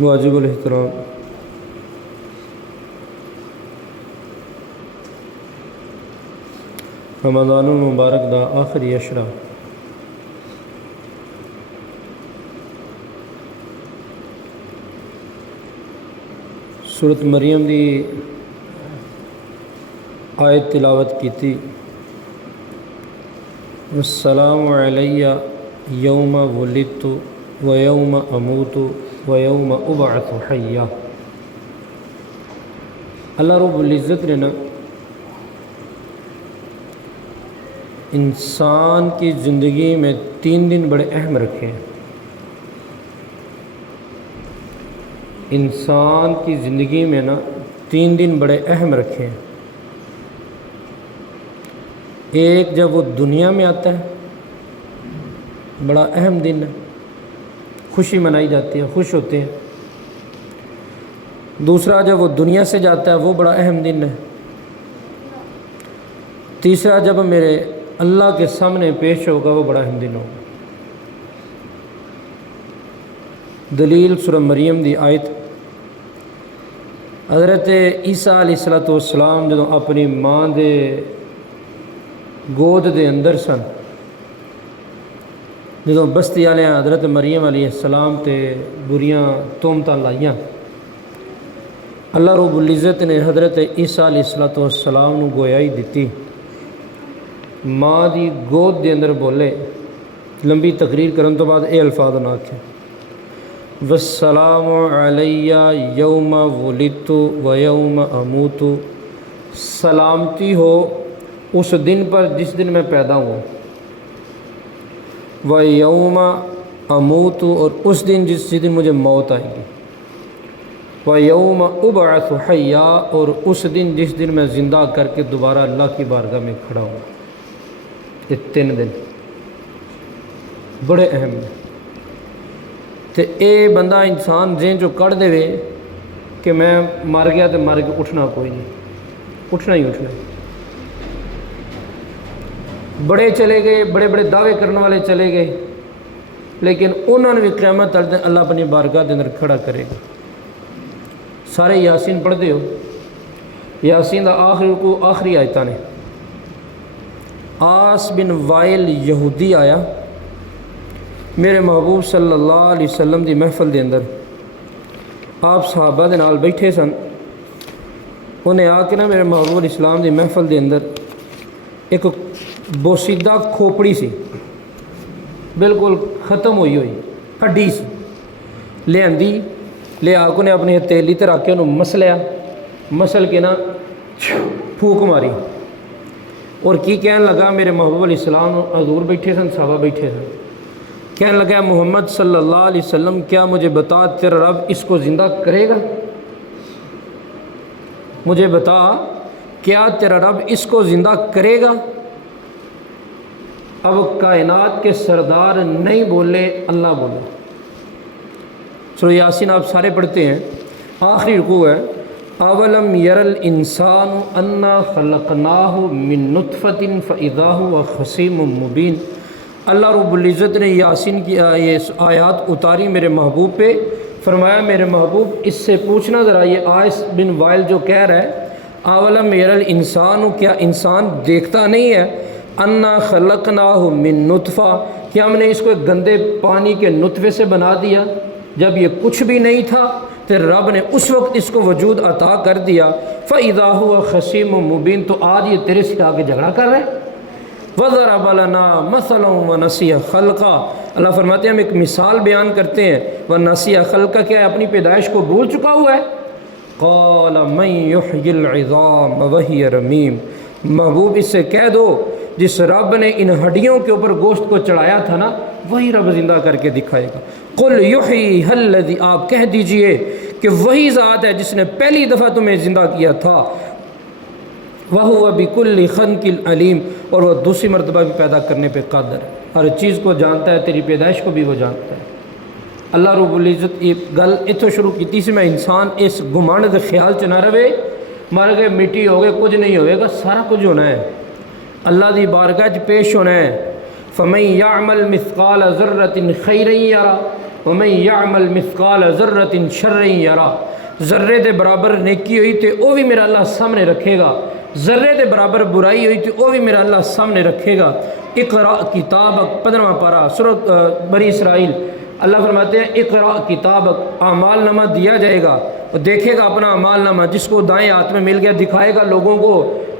واجب الاحترام رمضان المبارک دا آخری اشرا سورۃ مریم دی آیت تلاوت کیتی السلام علیہ یوم ولدت و یوم اموت و یوم ابعث حیا۔ اللہ رب العزت نے نا انسان کی زندگی میں 3 دن بڑے اہم رکھے ہیں۔ انسان کی زندگی میں نا 3 دن بڑے اہم رکھے ہیں۔ ایک جب وہ دنیا میں آتا ہے، بڑا اہم دن ہے، خوشی منائی جاتی ہے، خوش ہوتے ہیں۔ دوسرا جب وہ دنیا سے جاتا ہے، وہ بڑا اہم دن ہے۔ تیسرا جب میرے اللہ کے سامنے پیش ہوگا، وہ بڑا اہم دن ہوگا۔ دلیل سورہ مریم دی آیت، حضرت عیسیٰ علیہ السلام جدوں اپنی ماں دے گود دے اندر سن، جدوں بستی والے حضرت مریم علیہ السلام تے بریاں تہمتاں لائیاں، اللہ رب العزت نے حضرت عیسیٰ علیہ السلام نو گویائی دیتی، ماں دی گود دے اندر بولے۔ لمبی تقریر کرن تو بعد اے الفاظ نہ آکھے، والسلام علیہ یوم ولدت و یوم اموت، سلامتی ہو اس دن پر جس دن میں پیدا ہوں، و یوم اموت، اور اس دن جس دن مجھے موت آئے گی، و یوم ابعث حیا، اور اس دن جس دن میں زندہ کر کے دوبارہ اللہ کی بارگاہ میں کھڑا ہوں۔ یہ 3 دن بڑے اہم ہیں۔ تے اے بندہ انسان ذہن جو کڑ دے کہ میں مر گیا تو مر کے اٹھنا کوئی نہیں، اٹھنا ہی اٹھنا۔ بڑے چلے گئے، بڑے بڑے دعوے کرنے والے چلے گئے، لیکن انہوں نے بھی قیامت تک اللہ اپنی بارگاہ کے اندر کھڑا کرے گا۔ سارے یاسین پڑھتے ہو، یاسین دا آخری کو آخری آیتاں نے۔ آس بن وائل یہودی آیا میرے محبوب صلی اللہ علیہ وسلم دی محفل دے اندر، آپ صحابہ دے نال بیٹھے سن، انہیں آ کے نا میرے محبوب علیہ السلام دی محفل دے اندر ایک بوسیدہ کھوپڑی سی، بالکل ختم ہوئی ہڈی سی، لے آندی، لے آ کے اپنی ہتھیلی تے رکھ کے انہوں مسلیا، مسل کے نا پھوک ماری، اور کی کہنے لگا میرے محبوب علیہ السلام حضور بیٹھے سن، صحابہ بیٹھے سن، کہنے لگا محمد صلی اللہ علیہ وسلم کیا مجھے بتا تیرا رب اس کو زندہ کرے گا؟ مجھے بتا کیا تیرا رب اس کو زندہ کرے گا؟ اب کائنات کے سردار نہیں بولے، اللہ بولے۔ سورہ یاسین آپ سارے پڑھتے ہیں، آخری رکوع ہے، اولم یر الانسان انا خلقناہ من نطفۃ فاذا هو خصیم مبین۔ اللہ رب العزت نے یاسین کی یہ آیات اتاری میرے محبوب پہ، فرمایا میرے محبوب اس سے پوچھنا ذرا، یہ آئس بن وائل جو کہہ رہا ہے اولم یر الانسان، کیا انسان دیکھتا نہیں ہے، انا خلقناہ من نطفہ، کیا ہم نے اس کو ایک گندے پانی کے نطفے سے بنا دیا، جب یہ کچھ بھی نہیں تھا تو رب نے اس وقت اس کو وجود عطا کر دیا، فاذا هو خصیم مبین، تو آج یہ تیرے سے آگے جھگڑا کر رہے ہیں۔ وَضَرَبَ لَنَا مَثَلًا وَنَسِيَ خَلْقًا، اللہ فرماتے ہیں ہم ایک مثال بیان کرتے ہیں، وَنَسِيَ خَلْقًا، کیا ہے اپنی پیدائش کو بھول چکا ہوا ہے؟ قَالَ مَن يُحْيِي الْعِظَامَ وَهِيَ رَمِيمٌ، محبوب اس سے کہہ دو جس رب نے ان ہڈیوں کے اوپر گوشت کو چڑھایا تھا نا، وہی رب زندہ کر کے دکھائے گا۔ قُلْ يُحْيِيهَا الَّذِي، آپ کہہ دیجئے کہ وہی ذات ہے جس نے پہلی دفعہ تمہیں زندہ کیا تھا، وَهُوَ بِكُلِّ خَلْقٍ عَلِيمٌ، اور وہ دوسری مرتبہ بھی پیدا کرنے پہ قادر ہے، ہر چیز کو جانتا ہے، تیری پیدائش کو بھی وہ جانتا ہے۔ اللہ رب العزت یہ گل اتوں شروع کی سی، میں انسان اس گمان کے خیال چ نہ رہے مر گئے مٹی ہو گئے کچھ نہیں ہوئے گا، سارا کچھ ہونا ہے، اللہ دی بارگاہ چ پیش ہونا ہے، فمن يعمل مثقال ذرة خيرا يرى ومن يعمل مثقال ذرة شرا يرى. ذرے دے برابر نیکی ہوئی تو وہ بھی میرا اللہ سامنے رکھے گا، ذرے دے برابر برائی ہوئی تو وہ بھی میرا اللہ سامنے رکھے گا. اقرا کتابک 15واں پارہ سورۃ بنی اسرائیل، اللہ فرماتے ہیں اقرا کتابک، اعمال نامہ دیا جائے گا، اور دیکھے گا اپنا اعمال نامہ، جس کو دائیں ہاتھ میں مل گیا دکھائے گا لوگوں کو،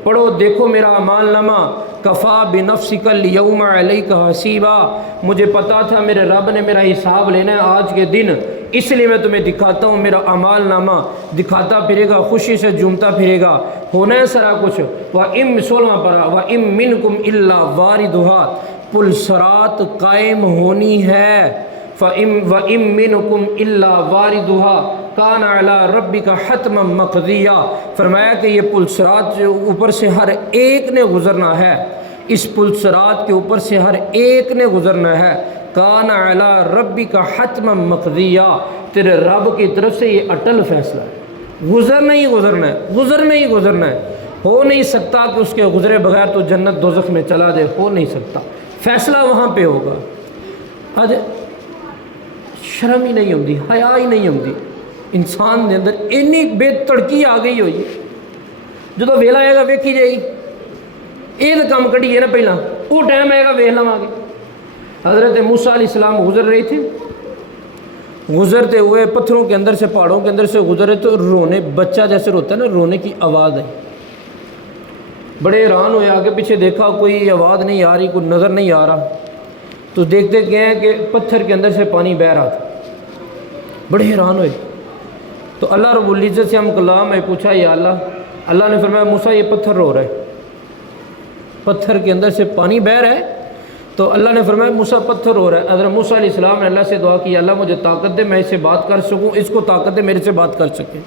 پڑھو دیکھو میرا اعمال نامہ. کفا بنفسک الیوم علیک حسیبا، مجھے پتا تھا میرے رب نے میرا حساب لینا ہے آج کے دن، اس لیے میں تمہیں دکھاتا ہوں میرا اعمال نامہ. دکھاتا پھرے گا، خوشی سے جھومتا پھرے گا، ہونا ہے سارا کچھ. وَإِن 16واں پارہ وَإِن مِّنكُمْ إِلَّا وَارِدُهَا، پل صراط قائم ہونی ہے. وَإِن مِّنكُمْ إِلَّا وَارِدُهَا کان علی ربک حتما مقضیہ. فرمایا کہ یہ پل صراط جو اوپر سے ہر ایک نے گزرنا ہے، اس پل صراط کے اوپر سے ہر ایک نے گزرنا ہے. کان علی ربک حتما مقضیہ، تیرے رب کی طرف سے یہ اٹل فیصلہ ہے، گزرنا ہی گزرنا ہے، گزرنا ہی گزرنا ہے. ہو نہیں سکتا کہ اس کے گزرے بغیر تو جنت دوزخ میں چلا جائے، ہو نہیں سکتا، فیصلہ وہاں پہ ہوگا. آج شرم ہی نہیں ہوتی، حیا ہی نہیں ہوتی انسان دے اندر، اینی بے تڑکی آ گئی ہوئی. جدو ویلا آئے گا ویکھی جائے گی، یہ تو کام کٹی ہے نا پہلا، وہ ٹائم آئے گا ویخ لواں گے. حضرت موسیٰ علیہ السلام گزر رہے تھے، گزرتے ہوئے پتھروں کے اندر سے، پہاڑوں کے اندر سے گزرے تو رونے، بچہ جیسے روتا ہے نا، رونے کی آواز آئی. بڑے حیران ہوئے، آگے پیچھے دیکھا کوئی آواز نہیں آ رہی، کوئی نظر نہیں آ رہا. تو دیکھتے گئے کہ پتھر کے اندر سے پانی بہہ رہا تھا. بڑے حیران ہوئے. تو اللہ رب العزت سے ہم کلام میں پوچھا یا اللہ، اللہ نے فرمایا موسیٰ یہ پتھر رو رہا ہے، پتھر کے اندر سے پانی بہہ رہا ہے. تو اللہ نے فرمایا موسیٰ پتھر رو رہا ہے. حضرت موسیٰ علیہ السلام نے اللہ سے دعا کی، اللہ مجھے طاقت دے میں اس سے بات کر سکوں، اس کو طاقت دے میرے سے بات کر سکے.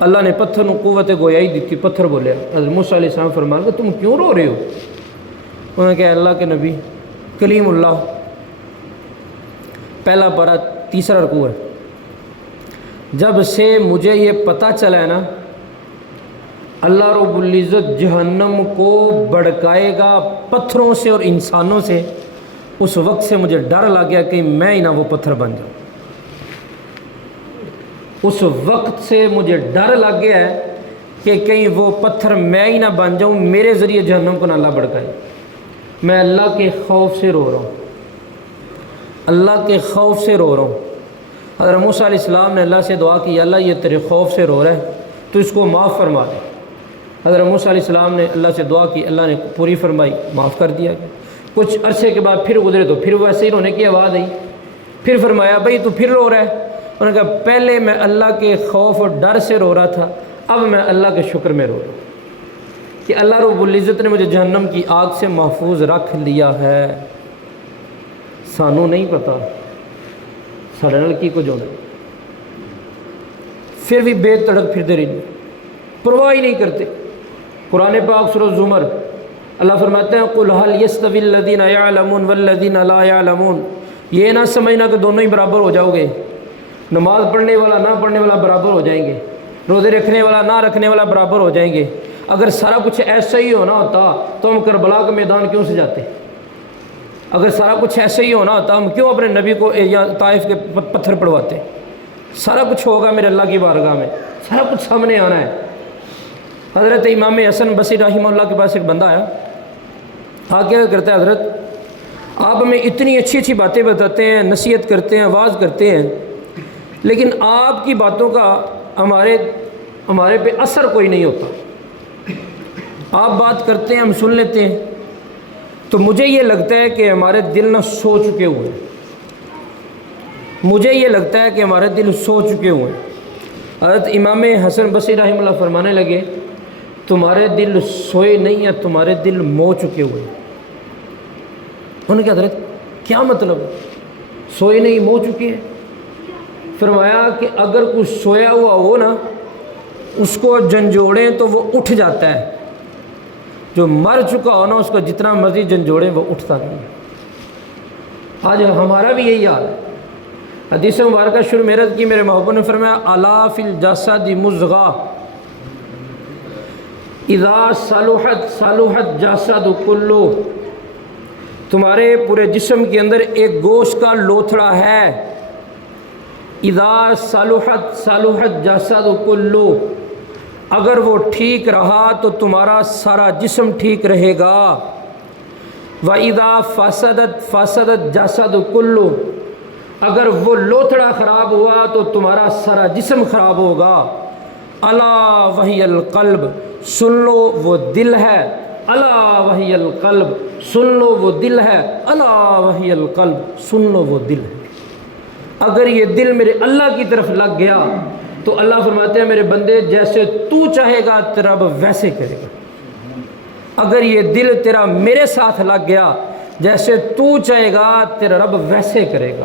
اللہ نے پتھر کو قوت گویائی دیتی، پتھر بولے. حضرت موسیٰ علیہ السلام فرمایا کہ تم کیوں رو رہے ہو؟ انہوں نے کہا اللہ کے نبی کلیم اللہ، پہلا پارہ 3 رکوع ہے، جب سے مجھے یہ پتہ چلا ہے نا اللہ رب العزت جہنم کو بھڑکائے گا پتھروں سے اور انسانوں سے، اس وقت سے مجھے ڈر لگ گیا کہ میں ہی نہ وہ پتھر بن جاؤں. اس وقت سے مجھے ڈر لگ گیا ہے کہ کہیں وہ پتھر میں ہی نہ بن جاؤں، میرے ذریعے جہنم کو نہ اللہ بھڑکائے. میں اللہ کے خوف سے رو رہا ہوں، اللہ کے خوف سے رو رہا ہوں. حضرت موسیٰ علیہ السلام نے اللہ سے دعا کی، اللہ یہ تیرے خوف سے رو رہا ہے تو اس کو معاف فرما دے. حضرت موسیٰ علیہ السلام نے اللہ سے دعا کی، اللہ نے پوری فرمائی، معاف کر دیا. کچھ عرصے کے بعد پھر گزرے تو پھر ویسے ہی رونے کی آواز آئی. پھر فرمایا بھائی تو پھر رو رہا ہے؟ انہوں نے کہا پہلے میں اللہ کے خوف اور ڈر سے رو رہا تھا، اب میں اللہ کے شکر میں رو رہا ہوں کہ اللہ رب العزت نے مجھے جہنم کی آگ سے محفوظ رکھ لیا ہے. سانوں نہیں پتہ ساڑھے نال کی کچھ ہونا، پھر بھی بے تڑک پھرتے رہتے، پرواہ ہی نہیں کرتے. قرآن پاک سورۃ زمر اللہ فرماتے ہیں قُلْ هَلْ يَسْتَوِي الَّذِينَ يَعْلَمُونَ وَالَّذِينَ لَا يَعْلَمُونَ، یہ نہ سمجھنا کہ دونوں ہی برابر ہو جاؤ گے. نماز پڑھنے والا نہ پڑھنے والا برابر ہو جائیں گے، روزے رکھنے والا نہ رکھنے والا برابر ہو جائیں گے. اگر سارا کچھ ایسا ہی ہونا ہوتا تو ہم کربلا کا میدان کیوں سے جاتے؟ اگر سارا کچھ ایسا ہی ہونا ہوتا ہم کیوں اپنے نبی کو یا طائف کے پتھر پڑواتے؟ سارا کچھ ہوگا میرے اللہ کی بارگاہ میں، سارا کچھ سامنے آنا ہے. حضرت امام حسن بصری رحمہ اللہ کے پاس ایک بندہ آیا، کیا کرتا ہے حضرت آپ ہمیں اتنی اچھی اچھی باتیں بتاتے ہیں، نصیحت کرتے ہیں، واعظ کرتے ہیں، لیکن آپ کی باتوں کا ہمارے پہ اثر کوئی نہیں ہوتا. آپ بات کرتے ہیں ہم سن لیتے ہیں، تو مجھے یہ لگتا ہے کہ ہمارے دل نہ سو چکے ہوئے ہیں، مجھے یہ لگتا ہے کہ ہمارے دل سو چکے ہوئے ہیں. حضرت امام حسن بصری رحمہ اللہ فرمانے لگے تمہارے دل سوئے نہیں ہیں، تمہارے دل مو چکے ہوئے ہیں. انہوں نے کہا حضرت کیا مطلب سوئے نہیں مو چکے ہیں؟ فرمایا کہ اگر کچھ سویا ہوا ہو نا اس کو جھنجھوڑیں تو وہ اٹھ جاتا ہے، جو مر چکا ہو نا اس کو جتنا مرضی جھنجھوڑیں وہ اٹھتا نہیں. آج ہمارا بھی یہی حال ہے. حدیث مبارکہ شروع میں عرض کی، میرے محبوب نے فرمایا الا فی الجسد مضغہ اذا صلحت صلح الجسد کلہ، تمہارے پورے جسم کے اندر ایک گوشت کا لوتھڑا ہے، اذا صلحت صلحت جسد کلو، اگر وہ ٹھیک رہا تو تمہارا سارا جسم ٹھیک رہے گا، وَإِذَا فَسَدَتْ فَسَدَتْ جَسَدُ كُلُّ، اگر وہ لوتھڑا خراب ہوا تو تمہارا سارا جسم خراب ہوگا، الا وہی القلب، سن لو وہ دل ہے، الا وہی القلب، سن لو وہ دل ہے، الا وہی القلب، سن لو وہ دل ہے۔ اگر یہ دل میرے اللہ کی طرف لگ گیا تو اللہ فرماتے ہیں میرے بندے جیسے تو چاہے گا تیرا رب ویسے کرے گا۔ اگر یہ دل تیرا میرے ساتھ لگ گیا جیسے تو چاہے گا تیرا رب ویسے کرے گا۔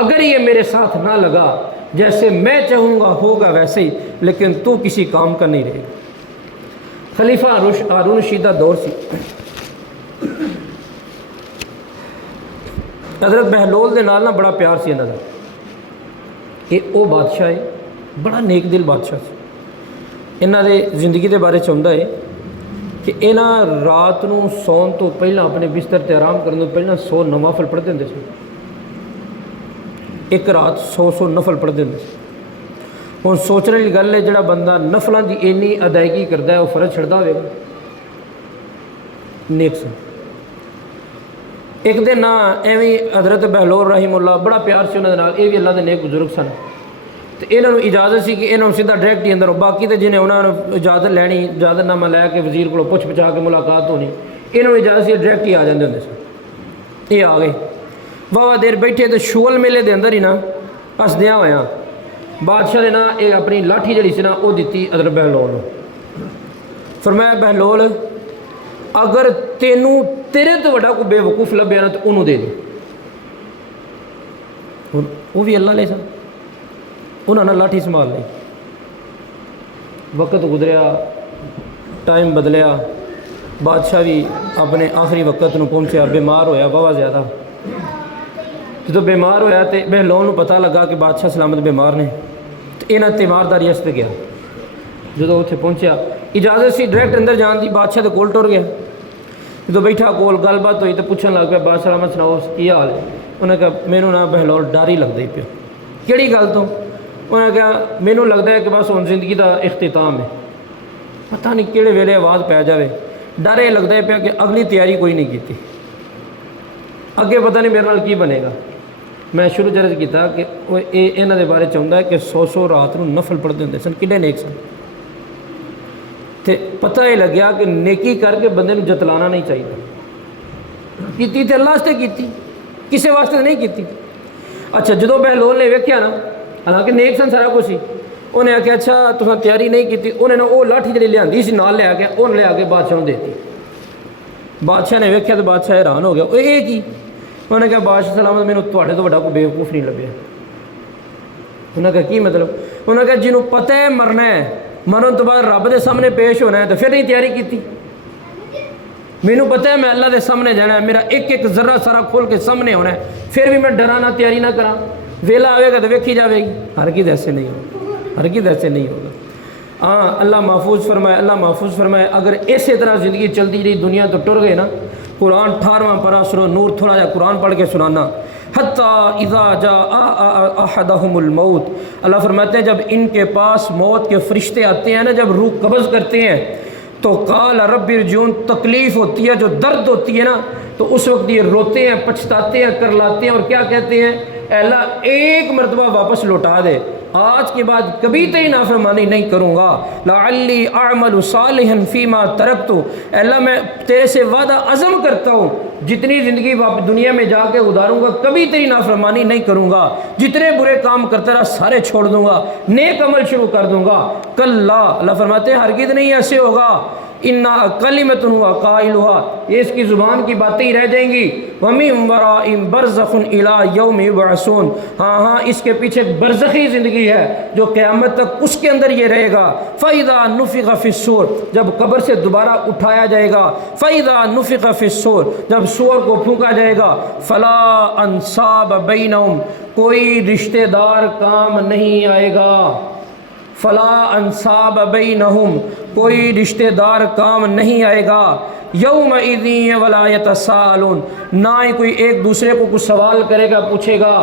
اگر یہ میرے ساتھ نہ لگا جیسے میں چاہوں گا ہوگا ویسے ہی، لیکن تو کسی کام کا نہیں رہے گا۔ خلیفہ ہارون رشید دور سی حضرت بہلول دے نال نہ بڑا پیار سی انہاں دا، کہ او بادشاہ ہے بڑا نیک دل بادشاہ سی۔ انہاں دے زندگی دے بارے چاہتا ہے کہ انہاں رات نو سون تو پہلا اپنے بستر تے آرام کرنے تو پہلا 100 نوافل پڑھتے ہوں سن، ایک رات 100 نفل پڑھتے ہوں۔ ہوں سوچنے کی گل ہے جڑا بندہ نفلاں دی اینی ادائیگی کرتا ہے وہ فرض چھڑدا ہوئے گا؟ نیک سن۔ ایک دن نہ ایویں حضرت بہلول رحمہ اللہ بڑا پیار سے انہوں نے، یہ بھی اللہ دے نیک بزرگ سن، تو انہوں نے اجازت سی کہ انہوں سیدھا ڈائریکٹ ہی اندر، باقی تو جنہیں انہوں نے اجازت لینی، اجازت نامہ لے کے وزیر کو پوچھ پچھا کے ملاقات ہونی، انہوں نے اجازت سی ڈائریکٹ ہی آ جاندے ہوندے سن۔ یہ آ گئے واہ دیر بیٹھے تو شغل میلے دے اندر ہی نا ہسدیاں ہویا بادشاہ نے نا یہ اپنی لاٹھی جڑی سی نا وہ دیتی حضرت بہلول نے، فرمایا بہلول اگر تینوں تیرے تو بڑا کوئی بے وقوف لبیا نا تو انہوں دے دے۔ وہ بھی اللہ لے سن، انہوں نے لاٹھی سنبھال لی، وقت گزریا، ٹائم بدلیا، بادشاہ بھی اپنے آخری وقت نو پہنچیا، بیمار ہویا بہت زیادہ۔ جب بیمار ہویا تو بہلول نو پتہ لگا کہ بادشاہ سلامت بیمار نے، تو یہاں تیمارداری واسطے گیا۔ جب اتنے پہنچیا اجازت سی ڈائریکٹ اندر جان دی، بادشاہ کے کول ٹر گیا، جب بیٹھا کول گل بات ہوئی تو پوچھنے لگ پیا بادشاہ سلامت سناؤ کی حال ہے؟ انہیں کہا مینوں نہ بہلول ڈر ہی لگتا ہی پیا۔ کہڑی گل تو؟ انہیں نے کہا مینوں لگتا ہے کہ بس ہن زندگی دا اختتام ہے، پتہ نہیں کہڑے ویلے آواز پی جائے، ڈر یہ لگتا ہے پیا کہ اگلی تیاری کوئی نہیں کی، اگے پتہ نہیں میرے نال کی بنے گا۔ میں شروع عرض کیتا کہ انہاں دے بارے چاہتا ہے کہ 100 رات نو نفل پڑھتے ہوندے سن، کڈے نیک سن۔ تے پتہ یہ لگیا کہ نیکی کر کے بندے نو جتلانا نہیں چاہیے، کیتی تے اللہ واسطے کیتی، کسے واسطے نہیں کیتی۔ اچھا جدو بہلول نے ویکھیا نا، حالانکہ نیک سن سارا کچھ ہی، انہیں آخیا اچھا تساں تیاری نہیں کی، انہیں نا وہ لاٹھی جڑی لیاندی سی نال لے کے انہیں لے کے بادشاہ نے دیتی۔ بادشاہ نے ویکھیا تو بادشاہ حیران ہو گیا، یہ کی؟ انہوں نے کہا بادشاہ سلامت مینوں تواڈے تو بڑا کوئی بیوقوف نہیں لبیا۔ انہوں نے کہا کی مطلب؟ انہوں نے کہا جنہوں پتہ ہے مرنا ہے، مرن تو بعد رب دے سامنے پیش ہونا ہے تو پھر نہیں تیاری کی؟ مینوں پتہ ہے میں اللہ دے سامنے جانا ہے، میرا ایک ایک ذرہ سارا کھول کے سامنے ہونا ہے، پھر بھی میں ڈرا نہ تیاری نہ کرا، ویلا آئے گا تو ویکھی جاوے گی۔ ہرگز ایسے نہیں ہوگا، ہرگز ایسے نہیں ہوگا۔ ہاں اللہ محفوظ فرمائے، اللہ محفوظ فرمائے۔ اگر اسی طرح زندگی چلتی رہی دنیا تو ٹر گئے نا۔ قرآن 18واں پارہ سورہ نور، تھوڑا جا قرآن پڑھ کے سنانا۔ حتیٰ اذا جاء احدہم الموت، اللہ فرماتے ہیں جب ان کے پاس موت کے فرشتے آتے ہیں نا، جب روح قبض کرتے ہیں تو قال رب ارجعون، تکلیف ہوتی ہے، جو درد ہوتی ہے نا، تو اس وقت یہ روتے ہیں، پچھتاتے ہیں، کرلاتے ہیں اور کیا کہتے ہیں؟ اے اللہ ایک مرتبہ واپس لوٹا دے، آج کے بعد کبھی تیری نافرمانی نہیں کروں گا۔ لعلی اعمل صالحا فیما ترکت، اے اللہ میں تیرے سے وعدہ عزم کرتا ہوں جتنی زندگی دنیا میں جا کے گزاروں گا کبھی تیری نافرمانی نہیں کروں گا، جتنے برے کام کرتا رہا سارے چھوڑ دوں گا، نیک عمل شروع کر دوں گا۔ کلا، اللہ فرماتے ہیں ہرگز نہیں ایسے ہوگا، انا کلمۃ ہوا قائلھا، یہ اس کی زبان کی باتیں ہی رہ جائیں گی۔ ومن ورائہم برزخ الی یوم یبعثون، ہاں اس کے پیچھے ایک برزخی زندگی ہے جو قیامت تک اس کے اندر یہ رہے گا۔ فاذا نفخ فی الصور، جب قبر سے دوبارہ اٹھایا جائے گا۔ فاذا نفخ فی الصور، جب صور کو پھونکا جائے گا۔ فلا انصاب بینہم، کوئی رشتہ دار کام نہیں آئے گا۔ فلا انصاب بینہم، کوئی رشتہ دار کام نہیں آئے گا، یومئذ ولا یتساءلون، نہ ہی کوئی ایک دوسرے کو کچھ سوال کرے گا، پوچھے گا،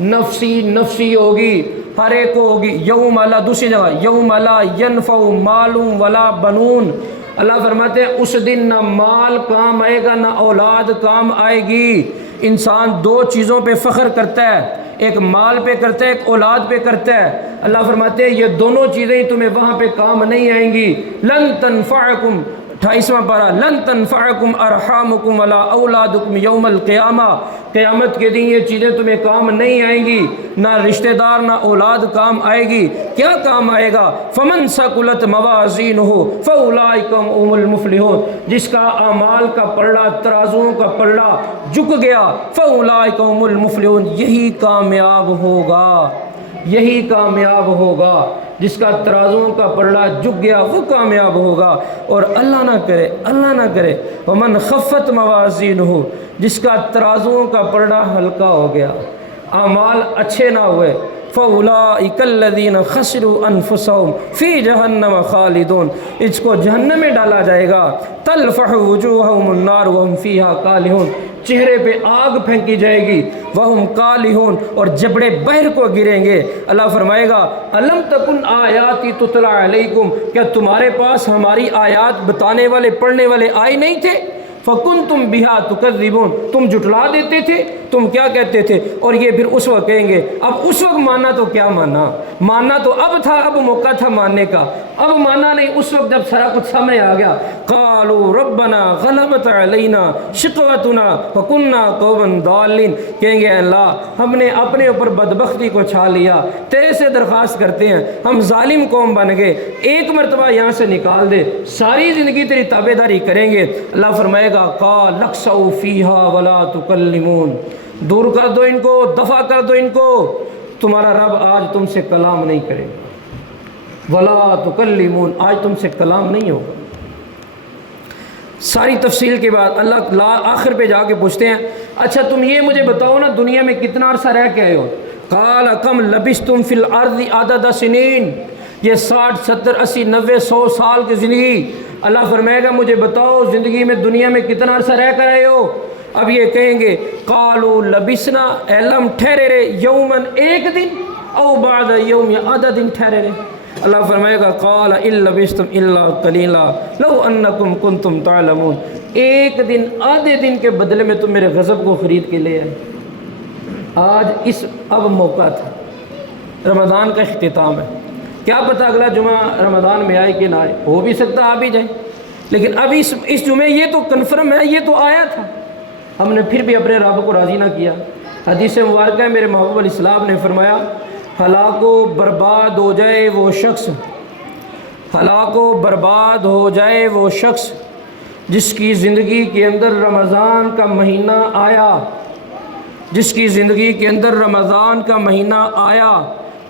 نفسی نفسی ہوگی، ہر ایک کو ہوگی۔ یوم لا، دوسری جگہ یوم لا ینفع مال ولا بنون، اللہ فرماتے ہیں اس دن نہ مال کام آئے گا نہ اولاد کام آئے گی۔ انسان دو چیزوں پہ فخر کرتا ہے، ایک مال پہ کرتا ہے، ایک اولاد پہ کرتا ہے۔ اللہ فرماتے ہیں یہ دونوں چیزیں تمہیں وہاں پہ کام نہیں آئیں گی۔ لن تنفعکم، 28واں پارہ، لن تنفعکم ارحامکم ولا اولادکم یوم القیامہ، قیامت کے دن یہ چیزیں تمہیں کام نہیں آئیں گی، نہ رشتہ دار نہ اولاد کام آئے گی۔ کیا کام آئے گا؟ فمن ثقلت موازینہ فاولئک هم المفلحون، جس کا اعمال کا پلڑا، ترازوؤں کا پلڑا جھک گیا، فاولئک هم المفلحون، یہی کامیاب ہوگا، یہی کامیاب ہوگا، جس کا ترازوؤں کا پلڑا جھک گیا وہ کامیاب ہوگا۔ اور اللہ نہ کرے، اللہ نہ کرے، ومن خفت موازینہ، جس کا ترازوؤں کا پلڑا ہلکا ہو گیا، اعمال اچھے نہ ہوئے، فاولئک الذین خسروا انفسہم فی جہنم خالدون، اس کو جہنم میں ڈالا جائے گا، تلفح وجوہہم النار وہم فیہا کالحون، چہرے پہ آگ پھینکی جائے گی، وہم کالحون، اور جبڑے بہر کو گریں گے۔ اللہ فرمائے گا الم تکن آیاتی تتلی علیکم، کیا تمہارے پاس ہماری آیات بتانے والے پڑھنے والے آئے نہیں تھے؟ فکنتم بہا تکذبون، تم جھٹلا دیتے تھے، تم کیا کہتے تھے؟ اور یہ پھر اس وقت کہیں گے، اب اس وقت ماننا تو کیا ماننا، ماننا تو اب تھا، اب موقع تھا ماننے کا، اب ماننا نہیں، اس وقت جب سارا کچھ سامنے آ گیا۔ قالوا ربنا غلبت علینا شقوتنا وکنا قوما ضالین، کہیں گے اللہ ہم نے اپنے اوپر بدبختی کو چھا لیا، تیرے سے درخواست کرتے ہیں ہم ظالم قوم بن گئے، ایک مرتبہ یہاں سے نکال دے، ساری زندگی تیری تابع داری کریں گے۔ اللہ فرمائے گا قال لخسؤ فیہا ولا تکلمون، دور کر دو ان کو، دفع کر دو ان کو، تمہارا رب آج تم سے کلام نہیں کرے گا، ولا تکلمون، آج تم سے کلام نہیں ہوگا۔ ساری تفصیل کے بعد اللہ آخر پہ جا کے پوچھتے ہیں اچھا تم یہ مجھے بتاؤ نا دنیا میں کتنا عرصہ رہ کے آئے ہو؟ قال کم لبثتم فی الارض عدد سنین، یہ 60 70 80 90 100 سال کی زندگی۔ اللہ فرمائے گا مجھے بتاؤ زندگی میں دنیا میں کتنا عرصہ رہ کر آئے ہو؟ اب یہ کہیں گے قالوا لبثنا، علم ٹھہرے رہے، یومن ایک دن، او بعد یوم، یا آدھا دن ٹھہرے رہے۔ اللہ فرمائے گا قال ان لبثتم الا قلیلا لو انکم کنتم تعلمون، ایک دن، آدھے دن کے بدلے میں تم میرے غضب کو خرید کے لے آئے۔ آج اب موقع تھا، رمضان کا اختتام ہے، کیا پتہ اگلا جمعہ رمضان میں آئے کہ نہ آئے، ہو بھی سکتا آ بھی جائے، لیکن اب اس جمعے یہ تو کنفرم ہے، یہ تو آیا تھا، ہم نے پھر بھی اپنے رب کو راضی نہ کیا۔ حدیث مبارکہ میرے محبوب علیہ السلام نے فرمایا ہلاک و برباد ہو جائے وہ شخص، ہلاک و برباد ہو جائے وہ شخص جس کی زندگی کے اندر رمضان کا مہینہ آیا، جس کی زندگی کے اندر رمضان کا مہینہ آیا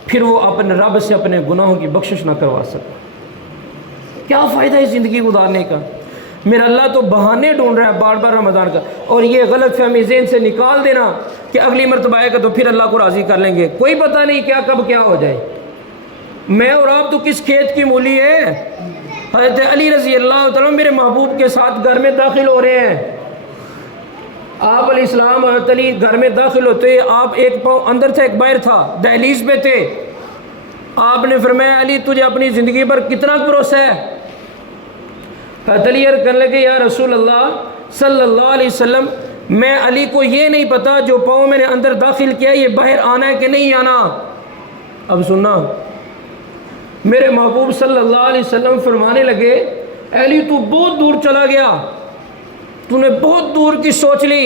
پھر وہ اپنے رب سے اپنے گناہوں کی بخشش نہ کروا سکا۔ کیا فائدہ ہے زندگی گزارنے کا؟ میرا اللہ تو بہانے ڈھونڈ رہا ہے بار بار رمضان کا، اور یہ غلط فہمی ذہن سے نکال دینا کہ اگلی مرتبہ آئے گا تو پھر اللہ کو راضی کر لیں گے، کوئی پتہ نہیں کیا کب کیا ہو جائے۔ میں اور آپ تو کس کھیت کی مولی ہے؟ حضرت علی رضی اللہ تعالیٰ میرے محبوب کے ساتھ گھر میں داخل ہو رہے ہیں، آپ علیہ السلام حضرت علی گھر میں داخل ہوتے، آپ ایک پاؤں اندر تھا ایک باہر تھا، دہلیز پہ تھے، آپ نے فرمایا علی تجھے اپنی زندگی پر کتنا بھروسہ ہے؟ حضرت علی عرض کرنے لگے یا رسول اللہ صلی اللہ علیہ وسلم میں علی کو یہ نہیں پتا جو پاؤں میں نے اندر داخل کیا یہ باہر آنا ہے کہ نہیں آنا۔ اب سننا، میرے محبوب صلی اللہ علیہ وسلم فرمانے لگے علی تو بہت دور چلا گیا، تو نے بہت دور کی سوچ لی،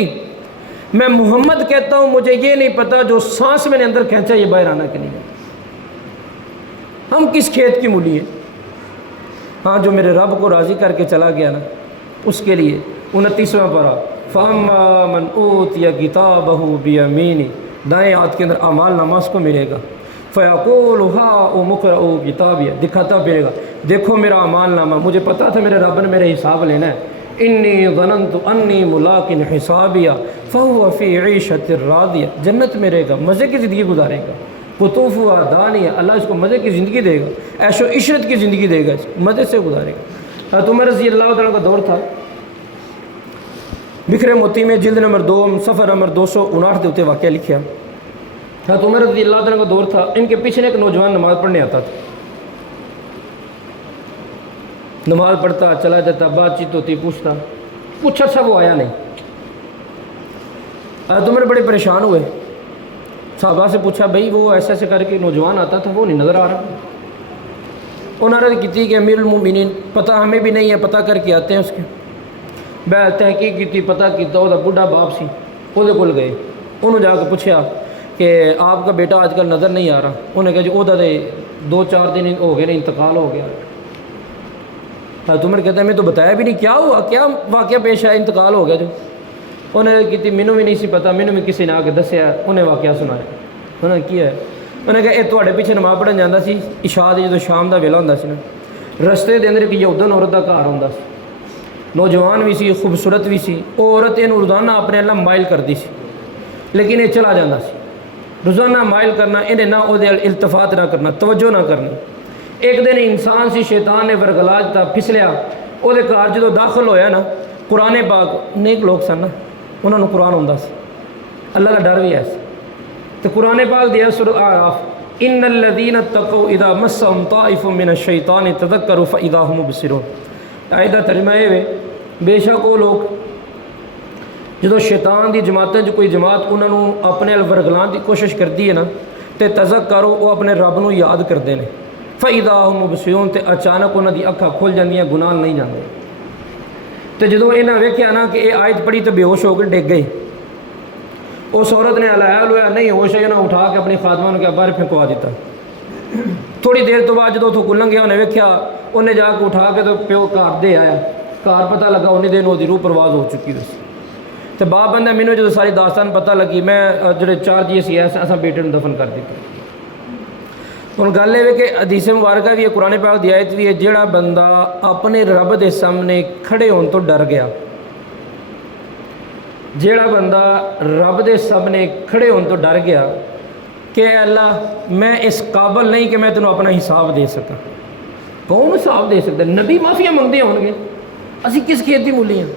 میں محمد کہتا ہوں مجھے یہ نہیں پتا جو سانس میں نے اندر کھینچا یہ باہر آنا کہ نہیں۔ ہم کس کھیت کی مولی ہیں؟ ہاں جو میرے رب کو راضی کر کے چلا گیا نا اس کے لیے 29واں پارہ فَأَمَّا مَنْ أُوتِيَ كِتَابَهُ بِيَمِينِهِ، دائیں ہاتھ کے اندر اعمال نامہ اس کو ملے گا، فَيَقُولُ هَاؤُمُ اقْرَءُوا كِتَابِيَهْ، دکھاتا پھرے گا دیکھو میرا اعمال نامہ، مجھے پتا تھا میرے رب نے میرے حساب لینا ہے، انی ظننت انی ملاق حسابیہ فهو فی عیشۃ راضیہ، جنت میں رہے گا، مزے کی زندگی گزارے گا، قطوف ہوا دان ہے، اللہ اس کو مزے کی زندگی دے گا، عیش و عشرت کی زندگی دے گا، اس کو مزے سے گزارے گا۔ حضرت عمر رضی اللہ تعالیٰ کا دور تھا، بکھرے موتی میں جلد نمبر 2 صفحہ نمبر 259 کے اتنے واقعہ لکھا۔ حضرت عمر رضی اللہ تعالیٰ کا دور تھا، ان کے پیچھے ایک نوجوان نماز پڑھنے آتا تھا، نماز پڑھتا چلا جاتا، بات چیت ہوتی، پوچھا اچھا وہ آیا نہیں۔ حضرت عمر بڑے پریشان ہوئے، صحابہ سے پوچھا بھائی وہ ایسے ایسے کر کے نوجوان آتا تھا، وہ نہیں نظر آ رہا۔ انہوں نے عرض کی کہ امیر المومنین پتہ ہمیں بھی نہیں ہے، پتہ کر کے آتے ہیں اس کے۔ میں تحقیق کی، پتہ کیتا، وہ بڈھا باپ سی، وہ کول گئے، انہوں جا کے پوچھا کہ آپ کا بیٹا آج کل نظر نہیں آ رہا۔ انہیں کہا جی وہ 2-4 دن ہو گئے، انتقال ہو گیا۔ حضرت عمر کہتا ہے میں تو بتایا بھی نہیں، کیا ہوا، کیا واقعہ پیش آیا، انتقال ہو گیا جو؟ انہیں کہتی مینوں بھی نہیں سی پتا، مینوں بھی کسی نے آ کے دسیا، انہیں واقعہ سنایا۔ انہیں کیا ہے؟ انہیں کہا یہ تواڈے پیچھے نماز پڑھن جاتا سی، عشاء دی جدوں شام دا ویلا ہوندا سی نا، رستے دے اندر ایک یہودن عورت دا گھر ہوندا سی، نوجوان بھی سی، خوبصورت بھی سی۔ وہ عورت یہ روزانہ اپنے اللہ مائل کرتی سی، لیکن یہ چلا جاتا سی، روزانہ مائل کرنا، انہیں نہ وہ التفات نہ کرنا، توجہ نہ کرنی۔ ایک دن انسان سی، شیطان نے ورگلا دیتا، پھسلیا، وہ گھر جدوں داخل ہویا نا، قرآن پاک، نیک لوگ سن نا، انہوں نے قرآن ہوندا سی، اللہ کا ڈر بھی ہے، تو قرآن پاک دیا سورۃ اعراف، ان الذین اتقوا اذا مسهم طائف من الشیطان تذکروا فاذا هم مبصرون۔ آیت دا ترجمہ یہ ہے بے شک وہ لوگ جدو شیطان دی جماعتیں جو کوئی جماعت انہوں نے اپنے ورگلان دی کوشش کرتی ہے نا، تے تذکروا وہ اپنے رب نو یاد کرتے ہیں، فاذا هم مبصرون، تے اچانک انہوں دی اکھاں کھل جاندیاں، گناہ نہیں جاندے۔ تو جدو انہاں ویکھیا نا کہ یہ آیت پڑھی تو بے ہوش ہو کے ڈگ گئے۔ اس عورت نے ہلایا لویا نہیں ہوش ہے، انہیں اٹھا کے اپنی خادمہ کے باہر پھینکوا دیتا۔ تھوڑی دیر تو بعد جدو اتوں کلن گیا، انہیں ویکھیا، انہیں جا کے اٹھا کے تو پیو گھر دے آیا، گھر پتہ لگا انہیں دن وہ روح پرواز ہو چکی ہوئی۔ تو باپ بندہ مینوں جدو ساری داستان پتہ لگی، میں جڑے 4 جی سی ایسا بیٹے نے دفن کر دیتا۔ ہوں گل یہ کہ حدیث مبارکہ بھی ہے، قرآن پاک دی آیت بھی ہے، جہڑا بندہ اپنے رب دے سامنے کھڑے ہون تو ڈر گیا، جیڑا بندہ رب دے سامنے کھڑے ہون تو ڈر گیا کہ اے اللہ میں اس قابل نہیں کہ میں تینوں اپنا حساب دے سکا۔ کون حساب دے سکتا؟ نبی معافیاں منگتے ہون گے، اسی کس کھیت دی مولی ہیں؟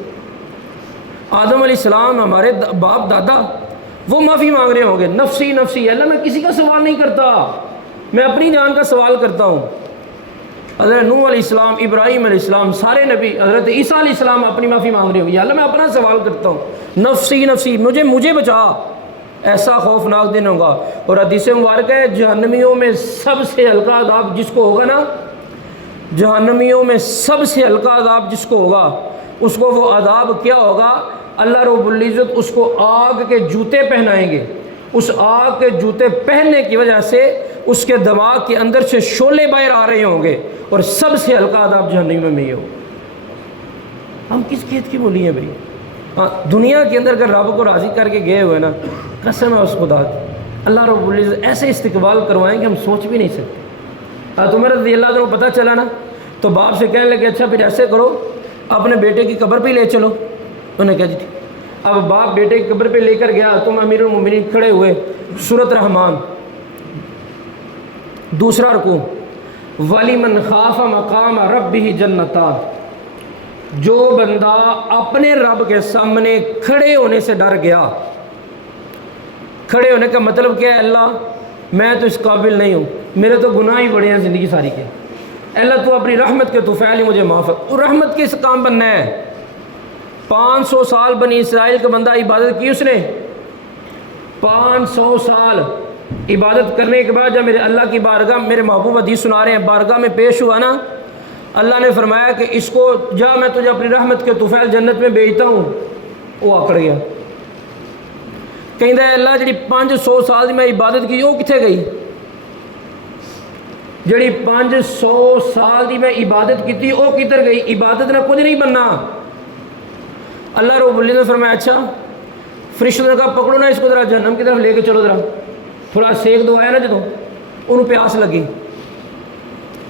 آدم علیہ السلام ہمارے باپ دادا وہ معافی مانگ رہے ہوں گے، نفسی نفسی، اللہ میں کسی کا سوال نہیں کرتا، میں اپنی جان کا سوال کرتا ہوں۔ حضرت نوح علیہ السلام، ابراہیم علیہ السلام، سارے نبی، حضرت عیسیٰ علیہ السلام اپنی معافی مانگ رہے ہوں گے، یا اللہ میں اپنا سوال کرتا ہوں، نفسی نفسی، مجھے بچا، ایسا خوفناک دن ہوگا۔ اور حدیث مبارکہ ہے جہنمیوں میں سب سے ہلکا عذاب جس کو ہوگا نا، جہنمیوں میں سب سے ہلکا عذاب جس کو ہوگا، اس کو وہ عذاب کیا ہوگا؟ اللہ رب العزت اس کو آگ کے جوتے پہنائیں گے، اس آگ کے جوتے پہننے کی وجہ سے اس کے دماغ کے اندر سے شعلے باہر آ رہے ہوں گے، اور سب سے ہلکا عذاب جہنم میں یہ ہو۔ ہم کس کھیت کی بولی ہیں بھائی؟ ہاں، دنیا کے اندر اگر رب کو راضی کر کے گئے ہوئے نا، قسم ہے اس خدا کی، اللہ رب العزت ایسے استقبال کروائیں کہ ہم سوچ بھی نہیں سکتے۔ عمر رضی اللہ عنہ پتہ چلا نا، تو باپ سے کہنے لگے اچھا پھر ایسے کرو، اپنے بیٹے کی قبر پہ لے چلو۔ انہوں نے کہا جی ٹھیک۔ اب باپ بیٹے کی قبر پہ لے کر گیا، تم امیر المومنین کھڑے ہوئے، سورۃ رحمان 2 رکوع، وَلِمَنْ خَافَ مَقَامَ رَبِّهِ جَنَّتَانِ، جو بندہ اپنے رب کے سامنے کھڑے ہونے سے ڈر گیا۔ کھڑے ہونے کا مطلب کیا ہے؟ اللہ میں تو اس قابل نہیں ہوں، میرے تو گناہ ہی بڑے ہیں زندگی ساری کے، اللہ تو اپنی رحمت کے طفیل ہی مجھے معاف ہے۔ اور رحمت کے اس کام بننا ہے۔ 500 سال بنی اسرائیل کا بندہ عبادت کی، اس نے 500 سال عبادت کرنے کے بعد جب میرے اللہ کی بارگاہ، میرے محبوب حدیث سنا رہے ہیں، بارگاہ میں پیش ہوا نا، اللہ نے فرمایا کہ اس کو جا میں تجھے اپنی رحمت کے طفیل جنت میں بھیجتا ہوں۔ وہ آکڑ گیا، کہندا ہے اللہ جڑی 500 سال دی میں عبادت کی وہ کتھے گئی؟ جڑی 500 سال دی میں عبادت کی تھی وہ کدھر گئی؟ عبادت نہ کچھ نہیں بننا۔ اللہ رب العزت نے فرمایا اچھا، فرشتوں نے کہا پکڑو نا اس کو، ذرا جہنم کی طرف لے کے چلو، ذرا تھوڑا سیک دو۔ آیا نا جدوں انہوں پیاس لگی،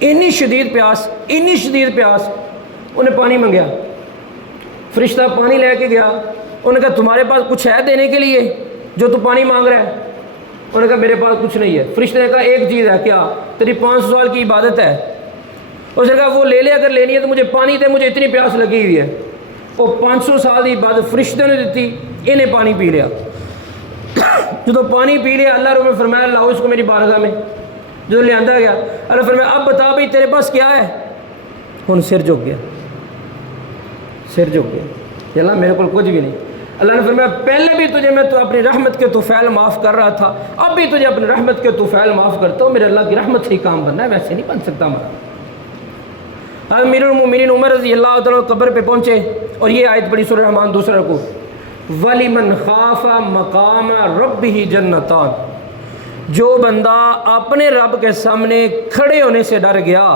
اینی شدید پیاس، اینی شدید پیاس، انہیں پانی منگیا، فرشتہ پانی لے کے گیا، انہوں نے کہا تمہارے پاس کچھ ہے دینے کے لیے جو تو پانی مانگ رہا ہے؟ انہوں نے کہا میرے پاس کچھ نہیں ہے۔ فرشتے نے کہا ایک چیز ہے، کیا؟ تیری 500 سال کی عبادت ہے۔ اس نے کہا وہ لے لے، اگر لینی ہے تو مجھے پانی دے، مجھے اتنی پیاس لگی ہوئی ہے۔ وہ 500 سال کی عبادت فرشتے نے دیتی، انہیں پانی پی لیا۔ جو پانی پی لیا، اللہ رب نے فرمایا لاؤ اس کو میری بارگاہ میں۔ جو لے آندا گیا، اللہ فرمایا اب بتا بھائی تیرے پاس کیا ہے؟ ہن سر جھک گیا، سر جھک گیا کہ اللہ میرے کو کچھ بھی نہیں۔ اللہ نے فرمایا پہلے بھی تجھے میں تو اپنی رحمت کے طفیل معاف کر رہا تھا، اب بھی تجھے اپنی رحمت کے طفیل معاف کرتا ہوں۔ میرے اللہ کی رحمت سے ہی کام بننا ہے، ویسے نہیں بن سکتا ہمارا۔ امیر المومنین عمر رضی اللہ تعالیٰ قبر پہ پہنچے اور یہ آیت پڑھی سورہ رحمان دوسرا رکوع، وَلِمَنْ خَافَ مَقَامَ رَبِّهِ جَنَّتان، جو بندہ اپنے رب کے سامنے کھڑے ہونے سے ڈر گیا،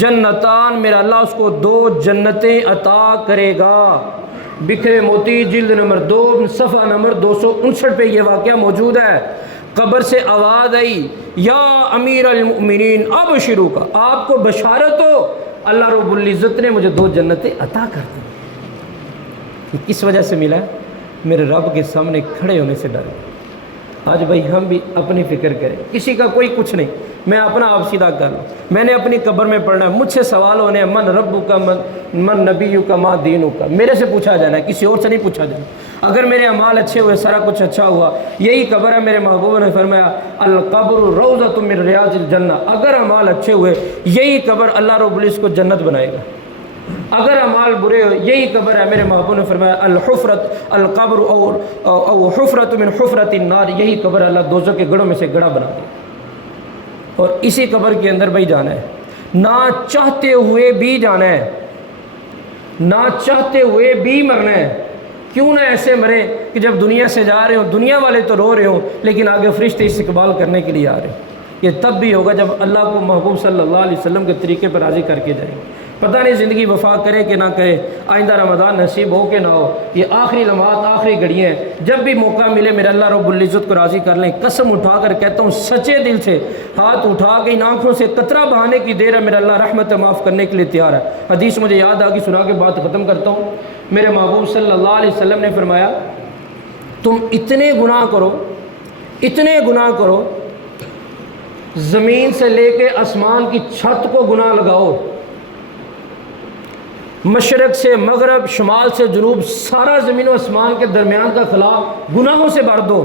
جنتان، میرا اللہ اس کو 2 جنتیں عطا کرے گا۔ بکھرے موتی جلد نمبر 2 صفحہ نمبر 259 پہ یہ واقعہ موجود ہے۔ قبر سے آواز آئی یا امیر المؤمنین اب شروع کا، آپ کو بشارت ہو، اللہ رب العزت نے مجھے 2 جنتیں عطا کر دی۔ یہ کس وجہ سے ملا ہے؟ میرے رب کے سامنے کھڑے ہونے سے ڈر۔ آج بھائی ہم بھی اپنی فکر کریں، کسی کا کوئی کچھ نہیں، میں اپنا آپ سیدھا کر لوں، میں نے اپنی قبر میں پڑھنا ہے، مجھ سے سوال ہونے ہیں من ربو کا من نبیو کا ما دینو کا، میرے سے پوچھا جانا ہے، کسی اور سے نہیں پوچھا جانا۔ اگر میرے اعمال اچھے ہوئے، سارا کچھ اچھا ہوا، یہی قبر ہے۔ میرے محبوب نے فرمایا القبر روضۃ من ریاض الجنہ، اگر اعمال اچھے ہوئے یہی قبر اللہ رب العزت کو جنت بنائے گا، اگر اعمال برے ہو یہی قبر ہے۔ میرے محبوب نے فرمایا الحفرت القبر او حفرت من حفرت النار، یہی قبر اللہ دوزخ کے گڑھوں میں سے گڑھا بنا دے، اور اسی قبر کے اندر بھائی جانا ہے، نہ چاہتے ہوئے بھی جانا ہے، نہ چاہتے ہوئے بھی مرنا ہے۔ کیوں نہ ایسے مرے کہ جب دنیا سے جا رہے ہوں، دنیا والے تو رو رہے ہوں لیکن آگے فرشتے استقبال کرنے کے لیے آ رہے ہیں۔ یہ تب بھی ہوگا جب اللہ کو محبوب صلی اللہ علیہ وسلم کے طریقے پر راضی کر کے جائیں گے۔ پتہ نہیں زندگی وفا کرے کہ نہ کرے، آئندہ رمضان نصیب ہو کہ نہ ہو، یہ آخری لمحات آخری گھڑیاں ہیں، جب بھی موقع ملے میرے اللہ رب العزت کو راضی کر لیں۔ قسم اٹھا کر کہتا ہوں سچے دل سے، ہاتھ اٹھا کے ان آنکھوں سے قطرہ بہانے کی دیر ہے، میرا اللہ رحمت معاف کرنے کے لیے تیار ہے۔ حدیث مجھے یاد آ گئی، سنا کے بات ختم کرتا ہوں۔ میرے محبوب صلی اللہ علیہ وسلم نے فرمایا تم اتنے گناہ کرو، اتنے گناہ کرو، زمین سے لے کے آسمان کی چھت کو گناہ لگاؤ، مشرق سے مغرب، شمال سے جنوب، سارا زمین و آسمان کے درمیان کا خلا گناہوں سے بھر دو۔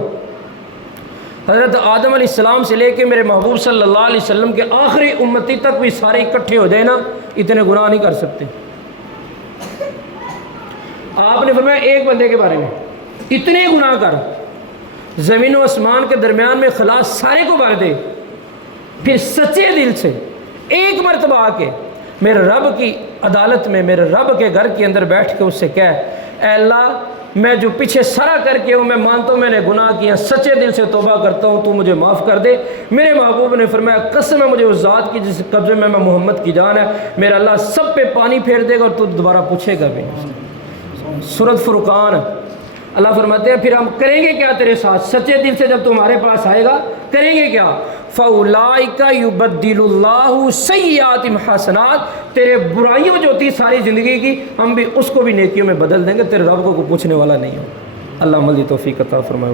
حضرت آدم علیہ السلام سے لے کے میرے محبوب صلی اللہ علیہ وسلم کے آخری امتی تک بھی سارے اکٹھے ہو جائے نا، اتنے گناہ نہیں کر سکتے۔ آپ نے فرمایا ایک بندے کے بارے میں اتنے گناہ کر، زمین و آسمان کے درمیان میں خلا سارے کو بھر دے، پھر سچے دل سے ایک مرتبہ آ کے میرے رب کی عدالت میں، میرے رب کے گھر کے اندر بیٹھ کے اس سے کہہ اے اللہ میں جو پیچھے سرا کر کے ہوں، میں مانتا ہوں میں نے گناہ کیا، سچے دل سے توبہ کرتا ہوں، تو مجھے معاف کر دے۔ میرے محبوب نے فرمایا قسم ہے مجھے اس ذات کی جس قبضے میں محمد کی جان ہے، میرا اللہ سب پہ پانی پھیر دے گا اور تو دوبارہ پوچھے گا بھی۔ سورۃ فرقان، اللہ فرماتے ہیں پھر ہم کریں گے کیا تیرے ساتھ؟ سچے دل سے جب تمہارے پاس آئے گا کریں گے کیا؟ فَأُولَٰئِكَ يُبَدِّلُ اللَّهُ سَيِّئَاتِهِمْ حَسَنَاتٍ، تیرے برائیوں جو تھی ساری زندگی کی ہم بھی اس کو بھی نیکیوں میں بدل دیں گے، تیرے رب کو کوئی پوچھنے والا نہیں ہو۔ اللہ عمل کی توفیق عطا فرمائے۔